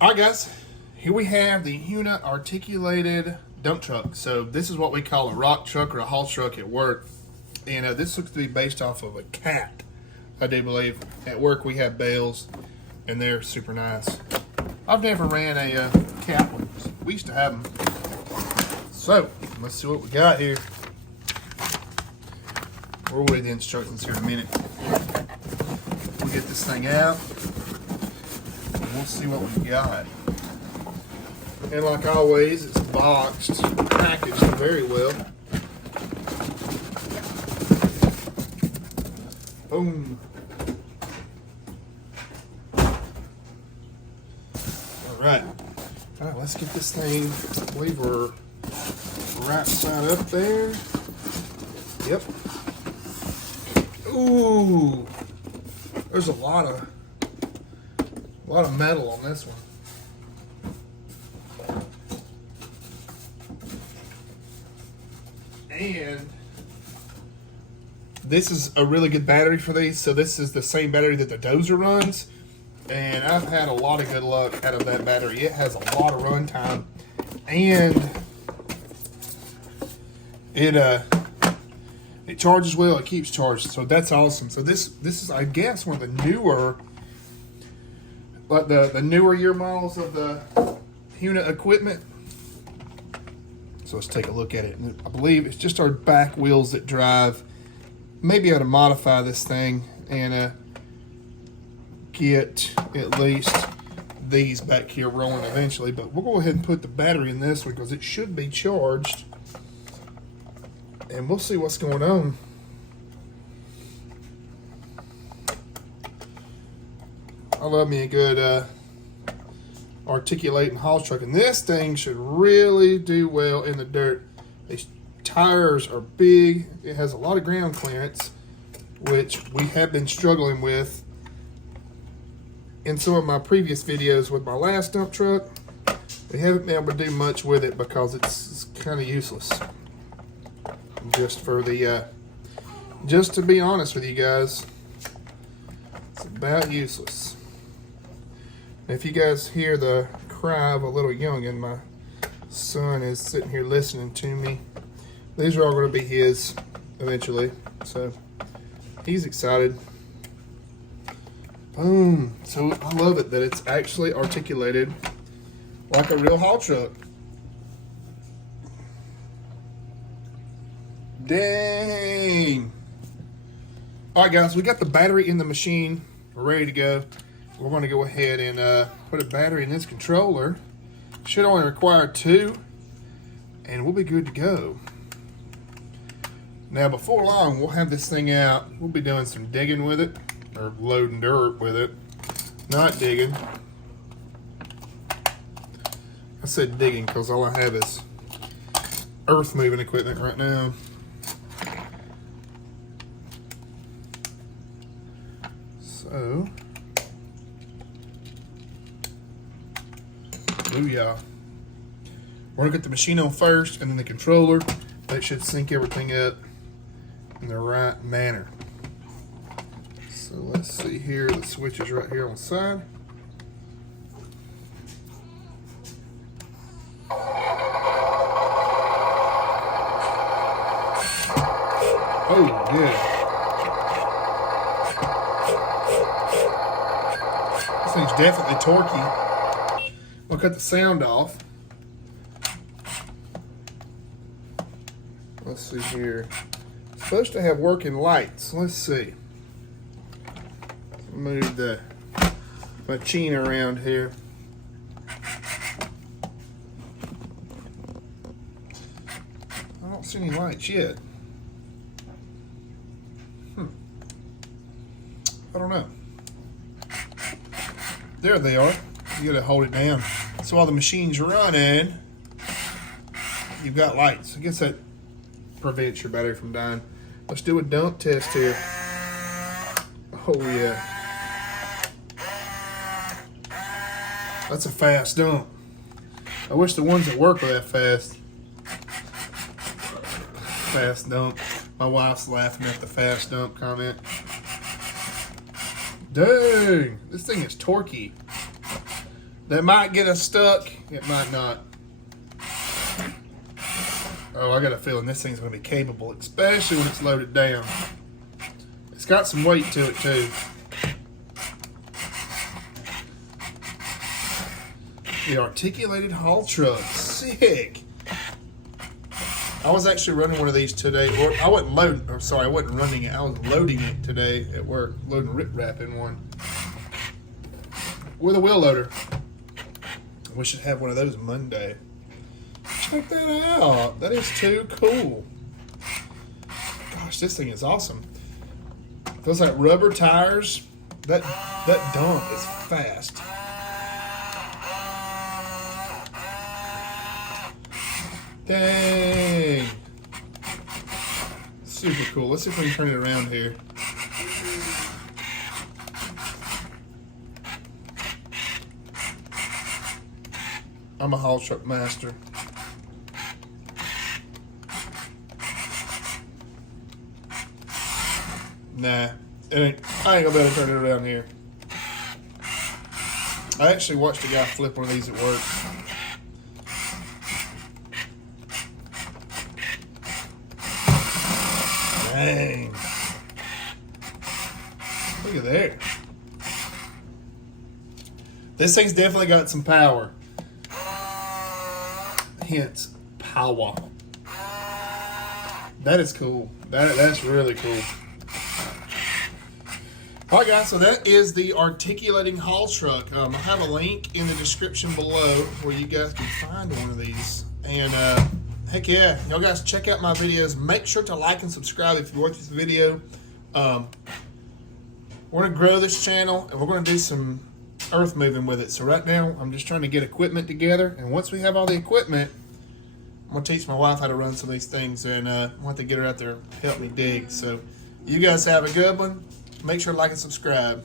All right, guys, here we have the HUINA articulated dump truck. So this is what we call a rock truck or a haul truck at work. And this looks to be based off of a cat, I do believe. At work we have bales, and they're super nice. I've never ran a cat one. We used to have them. So let's see what we got here. We'll read the instructions here in a minute. We'll get this thing out, and we'll see what we got. And like always, it's boxed, packaged very well. Boom. All right, let's get this thing. I believe we're right side up there. Yep. Ooh, there's a lot of metal on this one. And this is a really good battery for these. So this is the same battery that the dozer runs. And I've had a lot of good luck out of that battery. It has a lot of run time. And it charges well, it keeps charged. So that's awesome. So this is, I guess, one of the newer, like the newer year models of the HUINA equipment. So let's take a look at it. I believe it's just our back wheels that drive. Maybe able to modify this thing and get at least these back here rolling eventually. But we'll go ahead and put the battery in this one because it should be charged. And we'll see what's going on. I love me a good articulating haul truck, and this thing should really do well in the dirt. These tires are big. It has a lot of ground clearance, which we have been struggling with in some of my previous videos with my last dump truck. We haven't been able to do much with it because it's kind of useless. Just for the just to be honest with you guys, it's about useless. If you guys hear the cry of a little youngin', my son is sitting here listening to me. These are all going to be his eventually, so he's excited. Boom. So I love it that it's actually articulated like a real haul truck. Dang. All right, guys, we got the battery in the machine. We're ready to go. We're going to go ahead and put a battery in this controller. Should only require 2, and we'll be good to go. Now, before long, we'll have this thing out. We'll be doing some digging with it, or loading dirt with it. Not digging. I said digging because all I have is earth moving equipment right now. So, booyah. We're gonna get the machine on first and then the controller. That should sync everything up in the right manner. So let's see here, the switch is right here on the side. Oh, yeah. This thing's definitely torquey. We'll cut the sound off. Let's see here. It's supposed to have working lights. Let's see. Move the machine around here. I don't see any lights yet. I don't know. There they are. You gotta hold it down. So while the machine's running, you've got lights. I guess that prevents your battery from dying. Let's do a dump test here. Oh yeah. That's a fast dump. I wish the ones that work were that fast. Fast dump. My wife's laughing at the fast dump comment. Dang, this thing is torquey. That might get us stuck. It might not. Oh, I got a feeling this thing's going to be capable, especially when it's loaded down. It's got some weight to it, too. The articulated haul truck. Sick. I was actually running one of these today. Or I wasn't loading, or sorry, I wasn't running it. I was loading it today at work. Loading rip-wrap in one. With a wheel loader. We should have one of those Monday. Check that out. That is too cool. Gosh, this thing is awesome. Feels like rubber tires. That dump is fast. Dang. Super cool. Let's see if we can turn it around here. I'm a haul truck master. Nah, I ain't gonna be able to turn it around here. I actually watched a guy flip one of these at work. Dang. Look at there. This thing's definitely got some power. Hence, power. That is cool. That's really cool. Alright guys, so that is the articulating haul truck. I have a link in the description below where you guys can find one of these. And heck yeah, y'all guys check out my videos. Make sure to like and subscribe if you watch this video. We're going to grow this channel and we're going to do some earth moving with it. So right now, I'm just trying to get equipment together. And once we have all the equipment, I'm going to teach my wife how to run some of these things. And I want to get her out there to help me dig. So you guys have a good one. Make sure to like and subscribe.